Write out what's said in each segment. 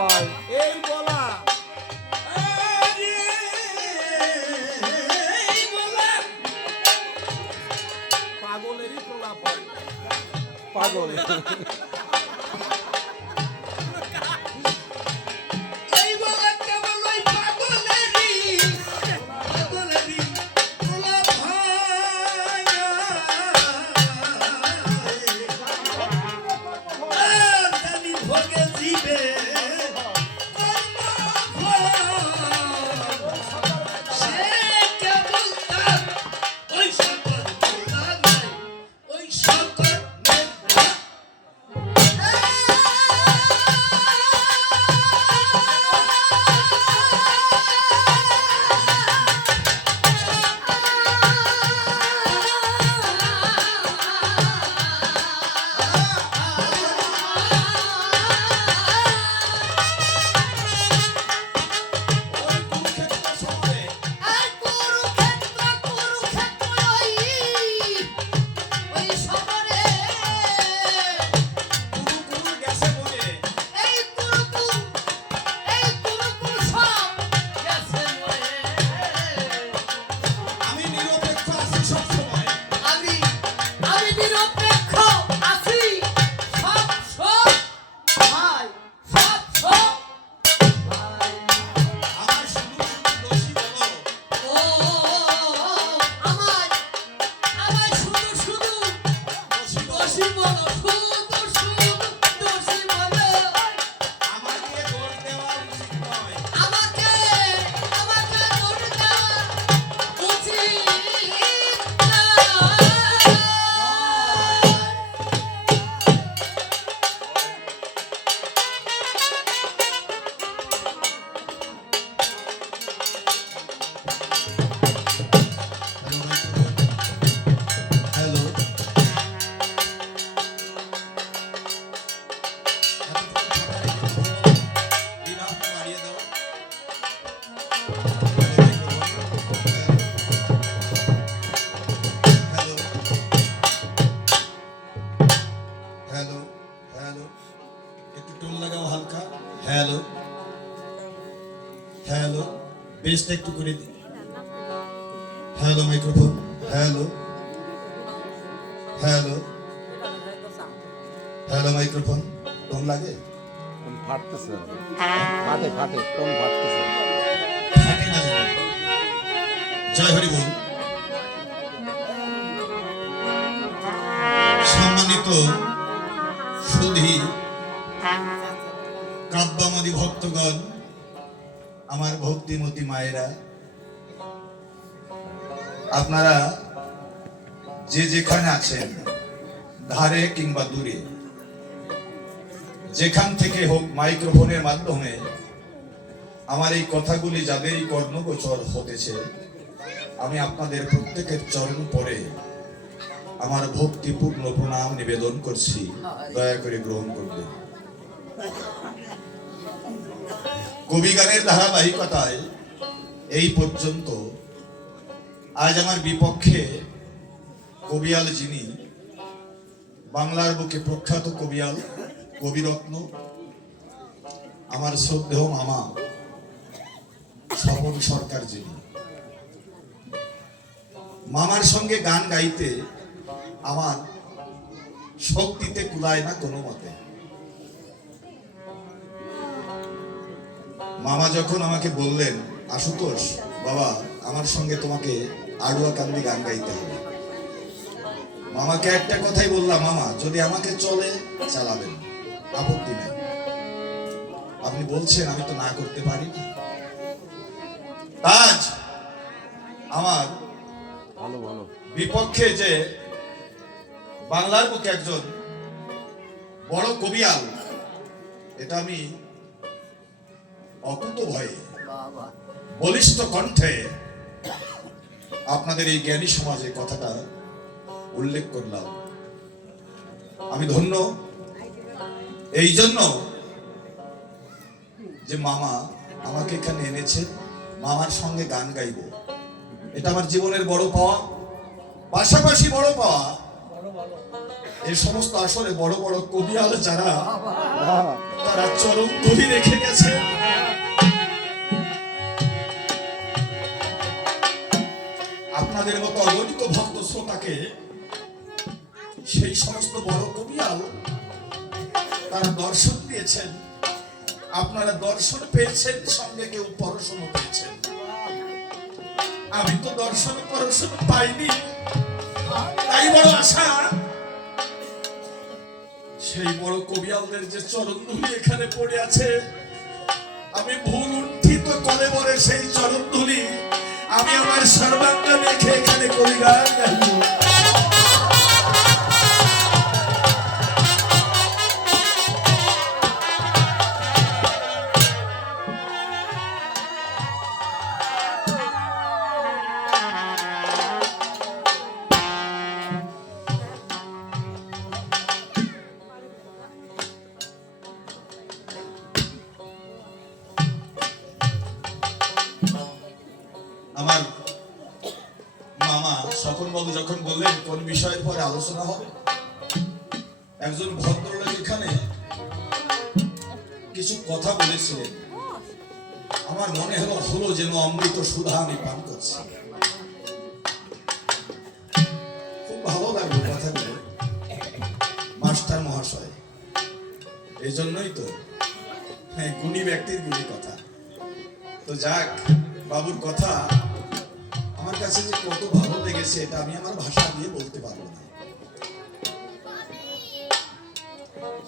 জামাই এই বলা পাগলেরই প্রলাপ হয়। পাগল এই বলা কেবল ওই পাগলেরই প্রলাপ হয়। জানি ভোগে জীবে সে কেবল তার ওই সকল খোদা নাই, ওই সকল হ্যালো বেসটা একটু করে দিই। Hello microphone, hello hello hello microphone. Tone লাগে? ফাটতেছে, ফাটে ফাটে, কোন ফাটতেছে? ফাটে না যেন। জয় হরি বল। সম্মানিত সুধী কাব্যামদী ভক্তগণ, আমার ভক্তিমতী মায়েরা, আপনারা যে যেখানে আছেন, ধারে কিংবা দূরে, যেখান থেকে হোক মাইক্রোফোনের মাধ্যমে আমার এই কথাগুলি যাদেরই কর্ণগোচর হতেছে, আমি আপনাদের প্রত্যেকের চরণ পরে আমার ভক্তিপূর্ণ প্রণাম নিবেদন করছি। দয়া করে গ্রহণ করবেন। কবিগানের ধারাবাহিকতায় এই পর্যন্ত আজ আমার বিপক্ষে কবিয়াল, যিনি বাংলার বুকে প্রখ্যাত কবিয়াল, কবিরত্ন, আমার শ্রদ্ধেয় মামা স্বপন সরকার, যিনি মামার সঙ্গে গান গাইতে আমার শক্তিতে কুলায় না কোনো মতে। মামা যখন আমাকে বললেন, আশুতোষ বাবা, আমার সঙ্গে তোমাকে আড়ুয়া কান্দি গান গাইতে হবে, মামাকে একটা কথাই বললাম, মামা যদি আমাকে চলে চালাবেন, আপত্তি নেই, আপনি বলছেন আমি তো না করতে পারি না। আজ আমার ভালো ভালো বিপক্ষে যে বাংলার বুকে একজন বড় কবিয়াল, এটা আমি অকুত ভয়ে বলিষ্ঠ কণ্ঠে আপনাদের এই জ্ঞানী সমাজে কথাটা উল্লেখ করলাম। আমি ধন্য এই জন্য যে মামা আমাকে এখানে এনেছে, মামার সঙ্গে গান গাইব, এটা আমার জীবনের বড় পাওয়া। পাশাপাশি বড় পাওয়া এই সমস্ত আসলে বড় বড় কবিয়াল যারা তারা চরম ধুলি রেখে গেছে। আপনাদের মতো অগণিত ভক্ত শ্রোতাকে সেই সমস্ত বড় কবিয়াল তারা দর্শন দিয়েছেন। আপনারা দর্শন পেয়েছেন, সঙ্গে কেউ পড়াশোনা পেয়েছেন। আমি তো দর্শন পড়াশোনা পাইনি, তাই বড় আশা সেই বড় কবিয়ালদের যে চরণ ধুলি এখানে পড়ে আছে, আমি ভুল উন্ঠিত করে বলে সেই চরণ ধুলি আমি আমার সর্বাঙ্গ রেখে এখানে কবিগান গাইব। আমার মামা স্বপন বাবু যখন বললেন কোন বিষয়ের পরে আলোচনা হবে, একজন ভদ্রলোক এখানে কিছু কথা বলেছিলেন, আমার মনে হলো যেন অমৃত সুধা আমি পান করছি। খুব ভালো লাগলো কথাগুলো মাস্টার মহাশয়। এই জন্যই তো গুণী ব্যক্তির গুণী কথা। তো যাক, বাবুর কথা আমার কাছে যে কত ভালো লেগেছে এটা আমি আমার ভাষা দিয়ে বলতে পারবো না।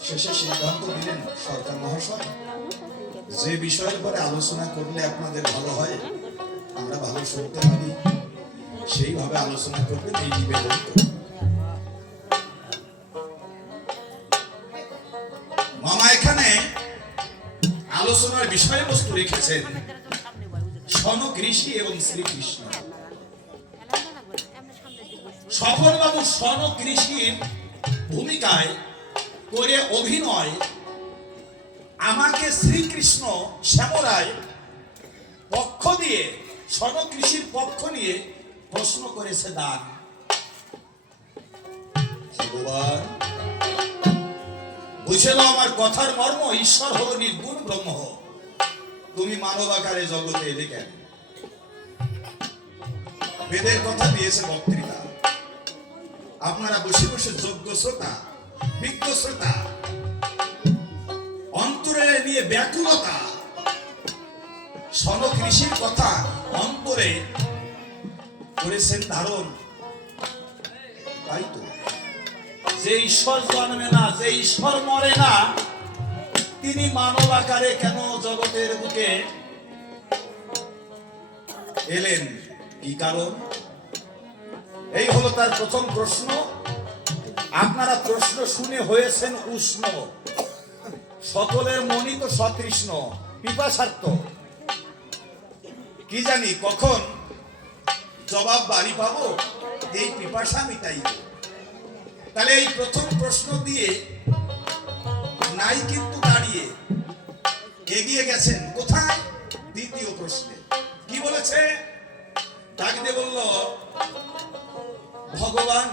শেষে সিদ্ধান্ত দিলেন সরকার মহাশয়, যে বিষয়ের পরে আলোচনা করলে আপনাদের ভালো হয়, আমরা ভালো শুনতে পারি, সেইভাবে আলোচনা করবেন, এই নিবেদন করবেন। মামা এখানে আলোচনার বিষয়বস্তু রেখেছেন সনক ঋষি এবং শ্রীকৃষ্ণ। স্বপন বাবু সনক ঋষির ভূমিকায় করে অভিনয় আমাকে শ্রীকৃষ্ণ শ্যামরায় পক্ষ দিয়ে, সনক ঋষির পক্ষ নিয়ে প্রশ্ন করেছে দান, ভগবান বুঝে নাও আমার কথার মর্ম, ঈশ্বর হলো নির্গুণ ব্রহ্ম, তুমি মানব আকারে জগতে এলে কেন? বেদের কথা দিয়েছে বক্তৃতা, আপনারা বসে বসে যোগ্য শ্রোতা, বিজ্ঞ শ্রোতা, অন্তরে নিয়ে ব্যাকুলতা, সনক ঋষির কথা অন্তরে করেছেন ধারণ। তাই তো, যে ঈশ্বর জন্মে না, যে ঈশ্বর মরে না, তিনি মানব আকারে কেন জগতের বুকে এলেন? কি কারণ? এই হলো তার প্রথম প্রশ্ন। আপনারা প্রশ্ন শুনে হয়েছেন উষ্ণ, সকলের মনই তো সতৃষ্ণ, পিপাসার্থ। কি জানি কখন জবাব বাড়ি পাবো, এই পিপাসা মিটাইব। তাহলে এই প্রথম প্রশ্ন দিয়ে নাই কিন্তু দাঁড়িয়ে এগিয়ে গেছেন কোথায়? দ্বিতীয় প্রশ্নে কি বলেছে? ডাক দিয়ে বলল, ভগবান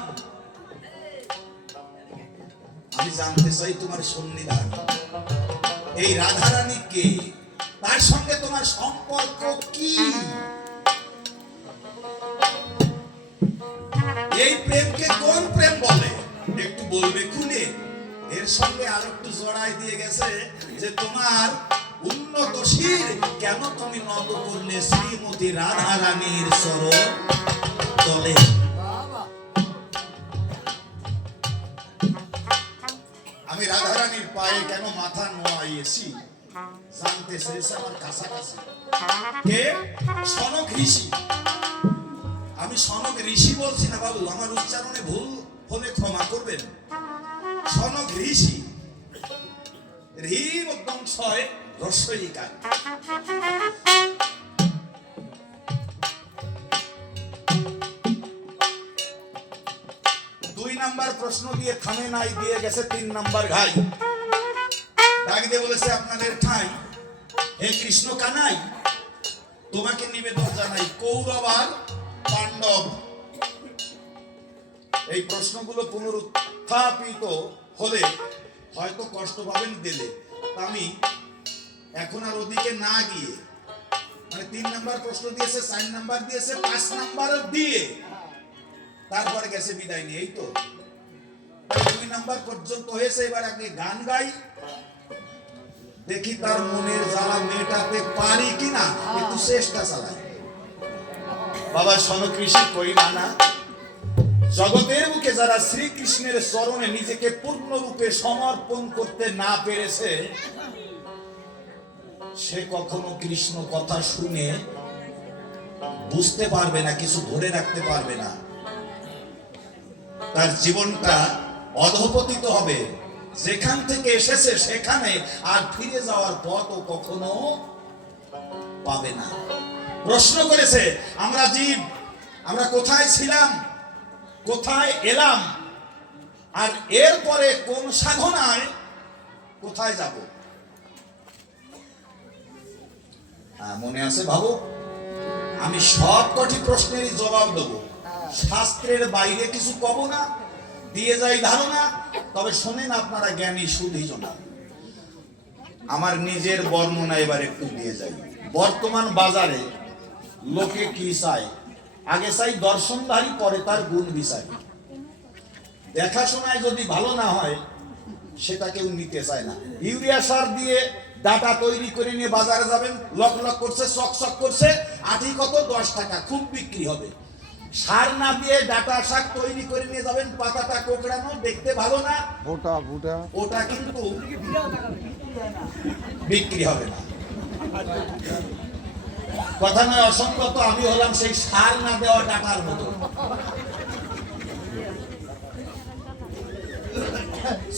আমি জানতে চাই তোমার সন্নিধান, এই রাধারানী কে, তার সঙ্গে তোমার সম্পর্ক কি? এই প্রেমকে কোন প্রেম বলে একটু বলবে খুলে? এর সঙ্গে আর একটু জড়াই দিয়ে গেছে যে তোমার উন্নত শির কেন তুমি নত করলে শ্রীমতী রাধা রানীর চরণ তলে? আমি রাধা রানীর পায়ে কেন মাথা নোয়াইয়েছি জানতে চেয়েছে আমার কাছাকাছি কে? সনক ঋষি। আমি সনক ঋষি বলছি না বাবু, আমার উচ্চারণে ভুল হলে ক্ষমা করবেন। সনক ঋষি, ঋ মধ্যম ছয় রস্বইকার। দুই নাম্বার প্রশ্ন দিয়ে থামে নাই, দিয়ে গেছে 3 নাম্বার ঘাই। ডাক দিয়ে বলেছে, আপনাদের ঠাই হে কৃষ্ণ কানাই, তোমাকে নিবেদন জানাই কৌরব আর পাণ্ডব। এই প্রশ্নগুলো পুনরুত্থাপিত হলে হয়তো কষ্ট পাবেন দিলে, আমি এখন আর ওদিকে না গিয়ে, মানে 3 নাম্বার প্রশ্ন দিয়েছে, 4 নাম্বার দিয়েছে, 5 নাম্বার দিয়ে তারপরে গেছে বিদায় নিয়ে। এই তো 2 নাম্বার পর্যন্ত হয়েছে। এবার আগে গান গাই, দেখি তার মনের জ্বালা মেটাতে পারি কিনা, একটু চেষ্টা চালাই। বাবা সনকৃষি করি না, জগতের বুকে যারা শ্রীকৃষ্ণের চরণে নিজেকে পূর্ণরূপে সমর্পণ করতে না পেরেছে, সে কখনো কৃষ্ণ কথা শুনে বুঝতে পারবে না, কিছু ধরে রাখতে পারবে না। তার জীবনটা অধঃপতিত হবে। যেখান থেকে এসেছে সেখানে আর ফিরে যাওয়ার পথও কখনো পাবে না। প্রশ্ন করেছে, আমরা জীব, আমরা কোথায় ছিলাম, কোথায় এলাম, আর এরপরে কোন সাধনায় কোথায় যাব? মনে আছে ভাবো? আমি সব কটি প্রশ্নেরই জবাব দেবো, শাস্ত্রের বাইরে কিছু কব না, দিয়ে যাই ধারণা। তবে শোনেন আপনারা জ্ঞানী সুধীজ না, আমার নিজের বর্ণনা এবার একটু দিয়ে যাই। বর্তমান বাজারে লোকে কি চায়? আগে চাই দর্শনধারী, পরে তার গুণ বিচারী। দেখাশোনায় যদি ভালো না হয় সেটা কেউ নিতে চায় না। ইউরিয়া সার দিয়ে ডাটা তৈরি করে নিয়ে বাজারে যাবেন, লক লক করছে, চকচক করছে, আটি কত 10 টাকা, খুব বিক্রি হবে। সার না দিয়ে ডাটা শাক তৈরি করে নিয়ে যাবেন, পাতাটা কোকড়ানো, দেখতে ভালো না, ওটা কিন্তু বিক্রি হবে না। কথা নয় অসংগত, আমি হলাম সেই সার না দেওয়া ডাটার মতো।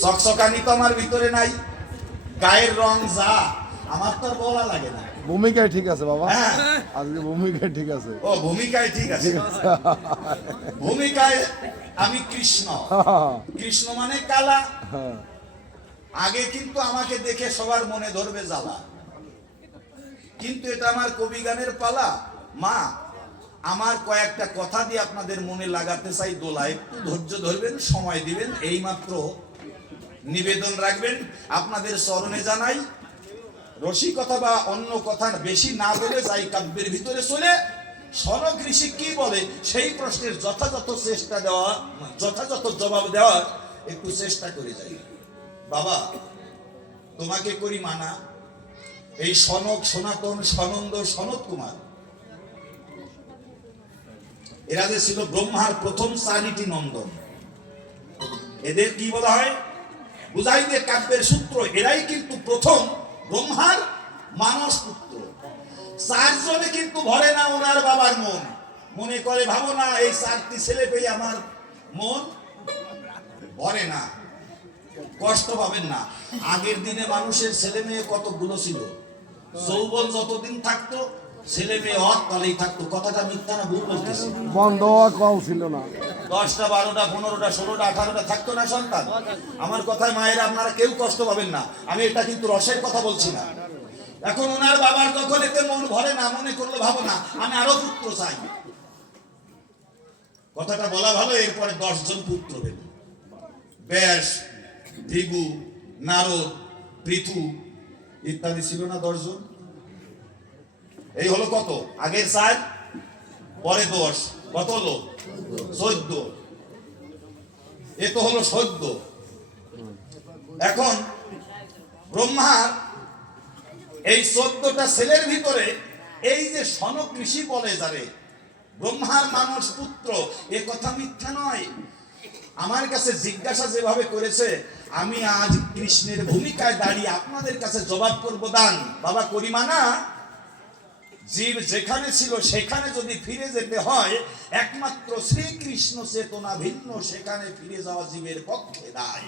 চকচকানি তো আমার ভিতরে নাই, গায়ের রং যা, আমার তো আর বলা লাগে না। ভূমিকায় ঠিক আছে বাবা, হ্যাঁ আজকে ভূমিকায় ঠিক আছে। ও ভূমিকায় ঠিক আছে, ভূমিকায় আমি কৃষ্ণ। কৃষ্ণ মানে কালা। আগে কিন্তু আমাকে দেখে সবার মনে ধরবে জ্বালা, কিন্তু এটা আমার কবি গানের পালা। মা, আমার কয়েকটা কথা দিয়ে আপনাদের মনে লাগাতে চাই দোলা, একটু ধৈর্য ধরবেন, সময় দিবেন, এই মাত্র নিবেদন রাখবেন। আপনাদের চরণে জানাই, রসিকতা বা অন্য কথা বেশি না বলে যাই কাব্যের ভিতরে চলে। সনক ঋষি কি বলে সেই প্রশ্নের যথাযথ চেষ্টা দেওয়া, যথাযথ জবাব দেওয়ার একটু চেষ্টা করে যাই। বাবা, তোমাকে করি মানা, এই সনক, সনাতন, সনন্দ, সনত কুমার, এরা যে ছিল ব্রহ্মার প্রথম 4টি নন্দন, এদের কি বলা হয়? বুঝাই দিয়ে কাব্যের সূত্র, এরাই কিন্তু প্রথম ব্রহ্মার মানস পুত্র। 4 জনে কিন্তু ভরে না ওনার বাবার মন। মনে করে, ভাবো না এই 4টি ছেলে পেয়ে আমার মন ভরে না, কষ্ট পাবেন না। আগের দিনে মানুষের ছেলে মেয়ে কতগুলো ছিল, যৌবন যতদিন থাকতো ছেলে মেয়ে অতলেই থাকতো। কথাটা মিথ্যা না ভুল বলতেছি? বন্ধ কল ছিল না, 10টা 12টা 15টা 16টা 18টা থাকতো না সন্তান? আমার কথায় মায়েরা আপনারা কেউ কষ্ট পাবেন না, আমি এটা কিন্তু রসের কথা বলছি না। এখন ওনার বাবার যখন এতে মন ভরে না, মনে করলো ভাবো না আমি আরো পুত্র চাই, কথাটা বলা ভালো। এরপরে 10 জন পুত্র পেল, ব্যাস, ভৃগু, নারদ, পৃথু ইত্যাদি ছিল না 10 জন। এই হলো কত? আগের 4, পরে 10, কত হলো? 14। এ তো হলো 14। এখন ব্রহ্মা এই 14টা ছেলের ভিতরে এই যে সনক ঋষি বলে যারে ব্রহ্মার মানস পুত্র, এ কথা মিথ্যা নয়। আমার কাছে জিজ্ঞাসা যেভাবে করেছে, আমি আজ কৃষ্ণের ভূমিকায় দাঁড়িয়ে আপনাদের কাছে জবাব করব দান। বাবা করি মানা, জীব যেখানে ছিল সেখানে যদি ফিরে যেতে হয়, একমাত্র শ্রীকৃষ্ণ চেতনা ভিন্ন সেখানে ফিরে যাওয়া জীবের পক্ষে দায়।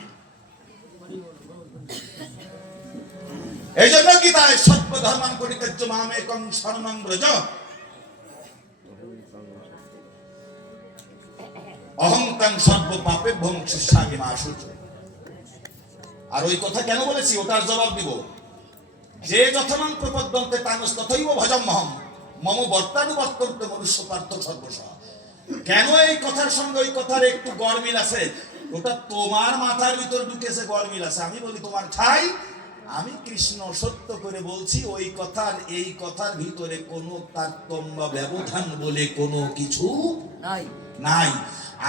এই জন্য গীতায় সর্বধর্মান পরিত্যাজ্য মামেকং শরণং ব্রজ অহং তং সর্ব পাপেভ্যো মোক্ষয়িষ্যামি মা শুচি। আর ওই কথা কেন বলেছি ওটার জবাব দিব। যে যথমাং প্রপদ্যন্তে তানস তথৈব ভজম্যহম মম বর্তানুবর্তন্তে মনুষ্য পার্থ সর্বস্ব। কেন এই কথার সঙ্গে ওই কথার একটু গড়মিল আছে? ওটা তোমার মাথার ভিতর ঢুকেছে, গড়মিল আছে। আমি বলি তোমার ঠাই আমি কৃষ্ণ সত্য করে বলছি, ওই কথার এই কথার ভিতরে কোনো তারতম্য বা ব্যবধান বলে কোনো কিছু নাই। নাই।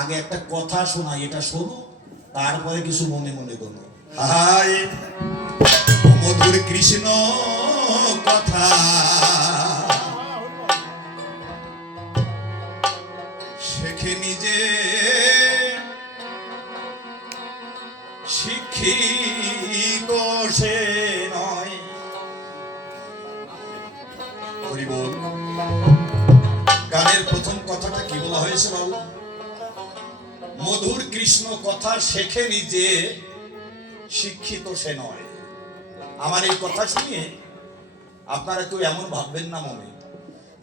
আগে একটা কথা শোনাই, এটা শোনো, তারপরে কিছু মনে মনে করো। হায় মধুর কৃষ্ণ কথা শেখে নিজে শিক্ষিত সে নয়। হরি বল। গানের প্রথম কথাটা কি বলা হয়েছে বাবু? মধুর কৃষ্ণ কথা শেখে নিজে শিক্ষিত সে নয়। আমার এই কথা শুনে আপনারা কেউ এমন ভাববেন না মনে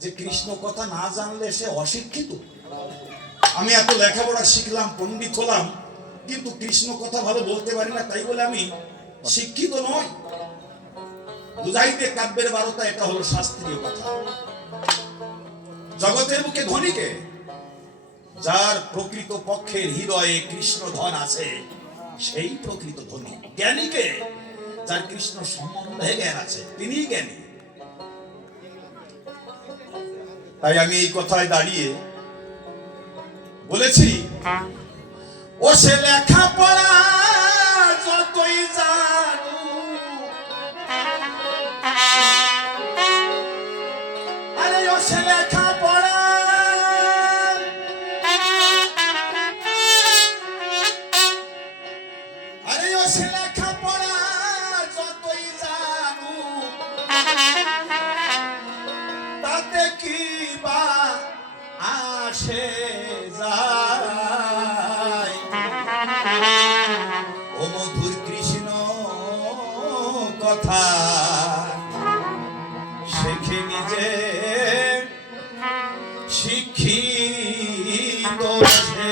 যে কৃষ্ণ কথা না জানলে সে অশিক্ষিত। আমি এত লেখাপড়া শিখলাম, পণ্ডিত হলাম, কিন্তু কৃষ্ণ কথা ভালো বলতে পারি না, তাই বলে আমি শিক্ষিত নই। বুঝাইতে কাব্যের বারতা, এটা হলো শাস্ত্রীয় কথা। জগতের বুকে ধনীকে, যার প্রকৃত পক্ষের হৃদয়ে কৃষ্ণ ধন আছে, সেই প্রকৃত ধনী। জ্ঞানীকে, যার কৃষ্ণ সম্বন্ধে জ্ঞান আছে, তিনিই জ্ঞানী। তাই আমি এই কথায় দাঁড়িয়ে বলেছি, ও সে লেখাপড়া যতই জানু, আরে ও সে লেখাপড়া যতই জানু, তাতে কি বা আসে যায়। ও মধুর কৃষ্ণ কথা শেখে নিজে শিক্ষিত সে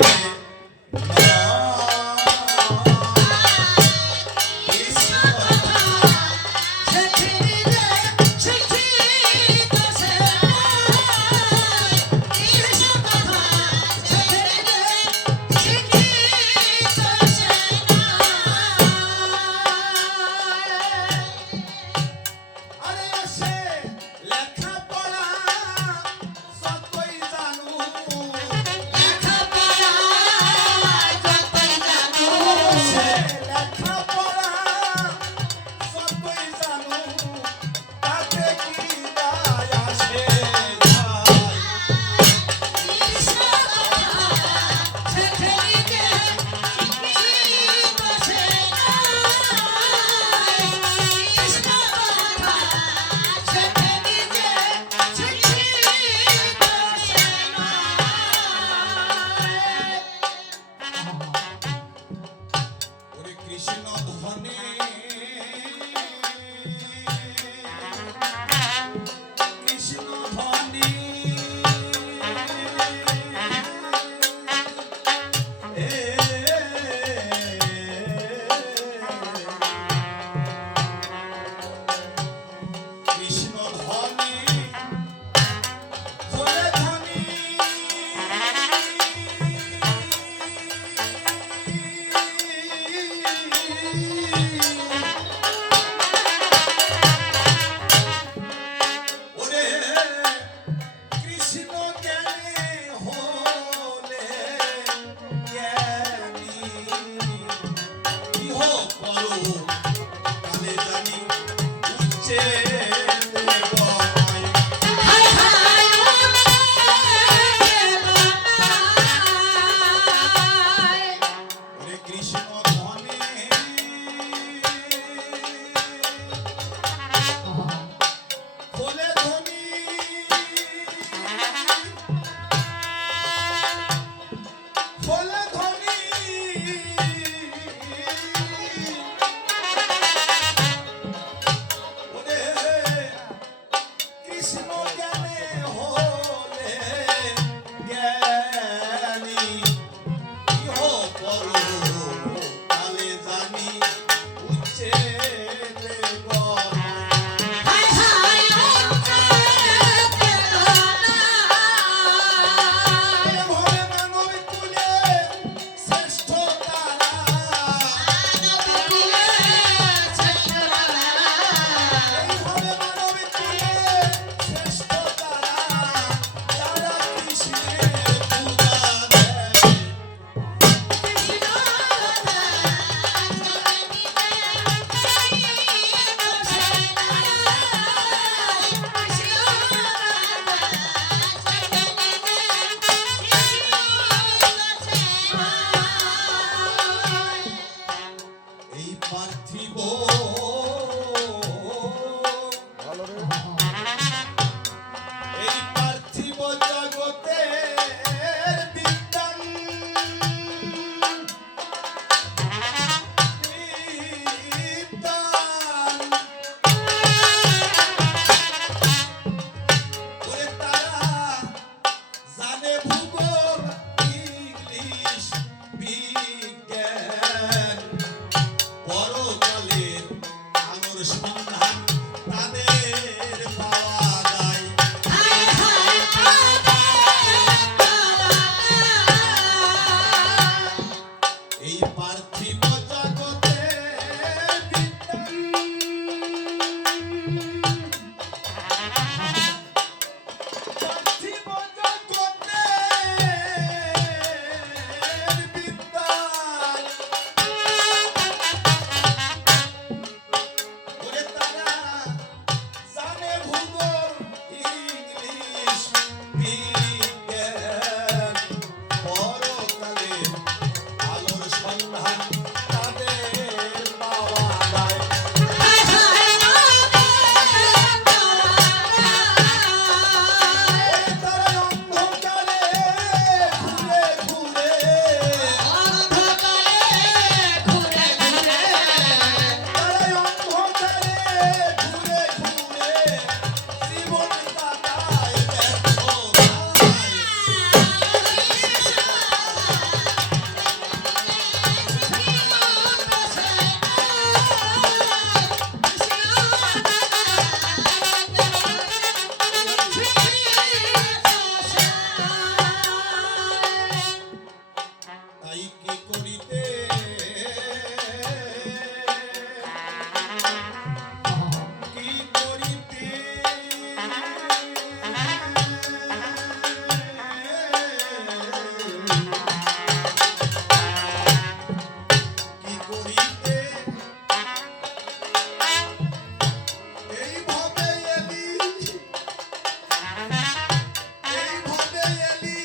পার্থিব ভালো রে। এই পার্থিব জগতে বিদ্যান বিদ্যান ওরে তারা জানে ভূগোল ইংলিশ বিজ্ঞান পরকালের আলোর সন্ধান তাদের পাওয়া যায় এই পার্থিব জগতে পার্থিব জগতে বিদ্যান ওরে তারা জানে ভূগোল ইংলিশ বিজ্ঞান পরকালের আলোর সন্ধান তাদের পাওয়া যায় ওরে তারা অন্ধকারে ঘুরে ঘুরে তারা অন্ধকারে ঘুরে ঘুরে জীবন কাটায় ব্যর্থতায় তাই কি করিতে কি করিতে কি করিতে এইভাবে এলি এইভাবে এলি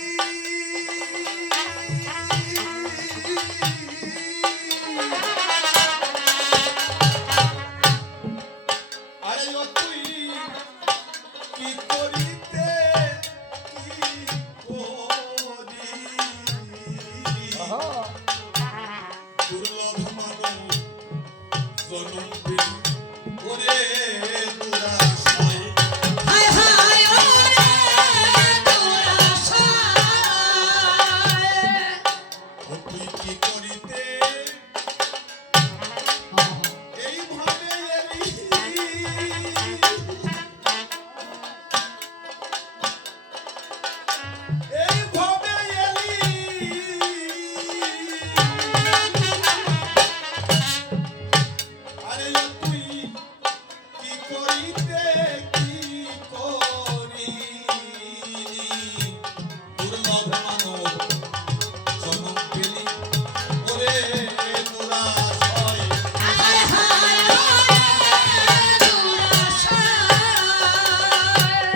আরে ও তুই কি করিতে কি করি আহা, দুর্লভ মানব জনম পেলি ওরে দুরাশয় ও তুই কি করিতে এইভাবে এলি এইভাবে এলি আরে ও তুই কি করিতে কি করি দুর্লভ মানব জনম পেলি ওরে দুরাশয়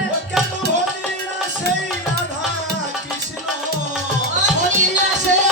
ও কেন ভজলি না সেই রাধা কৃষ্ণ কেন ভজলি না সেই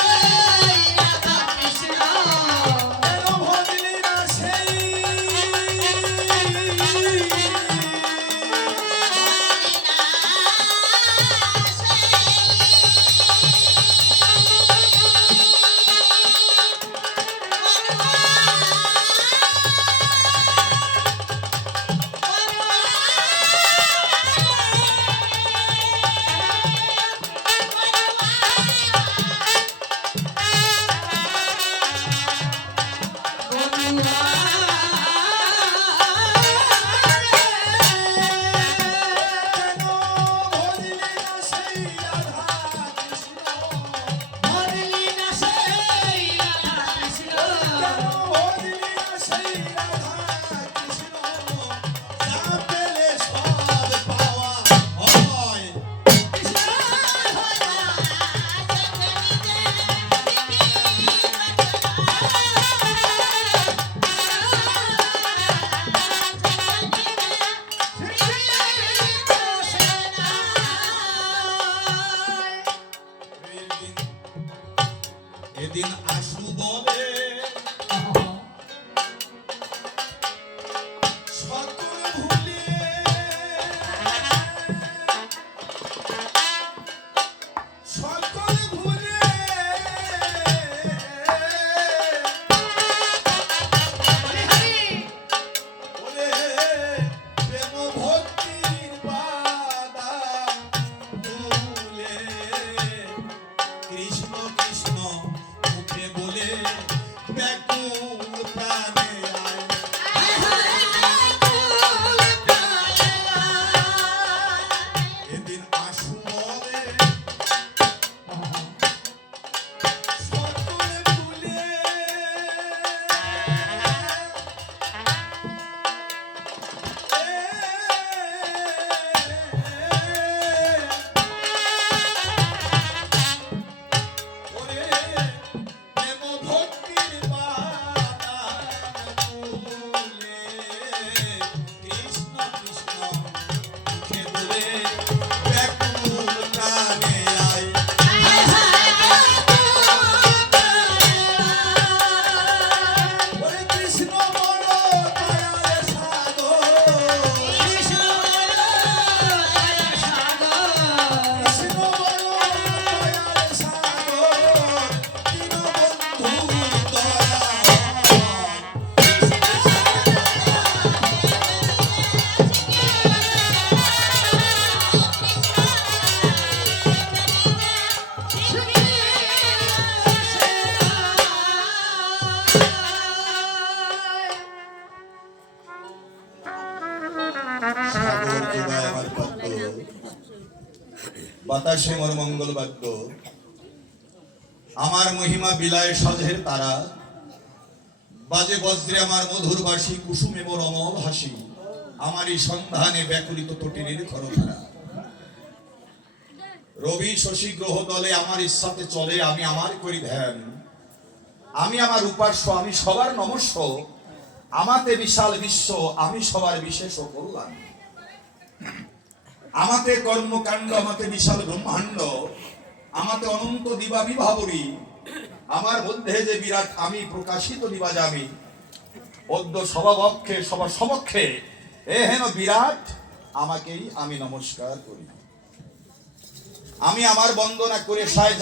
কেন ভজলি না সেই রাধা কৃষ্ণ কেন ভজলি না সেই রাধা কৃষ্ণ যা পেলে সব পাওয়া হয় এদিন আসু বলে বাতাসে মোর মঙ্গল বাদ্য, আমার মহিমা বিলায় সাজের তারা, বাজে বজ্রে আমার মধুর বাসি, কুসুমে মোর অমল হাসি, আমারই সন্ধানে ব্যাকুলিত তটিনীর খরধারা। রবি শশী গ্রহ দলে আমার ইচ্ছাতে চলে, আমি আমার করি ধ্যান, আমি আমার উপাস্য, আমি সবার নমস্য, আমাতে বিশাল বিশ্ব, আমি সবার বিশেষ ও কল্যাণ। আমাতে কর্মকাণ্ড, আমাতে বিশাল ব্রহ্মাণ্ড, আমাতে অনন্ত দিবা বিভাবরী, আমার মধ্যে যে বিরাট আমি প্রকাশিত দিবা যামি, অদ্য সভাবক্ষে সবার সমক্ষে এ হেন বিরাট আমাকেই আমি নমস্কার করি। আমি আমার বন্দনা করে সায়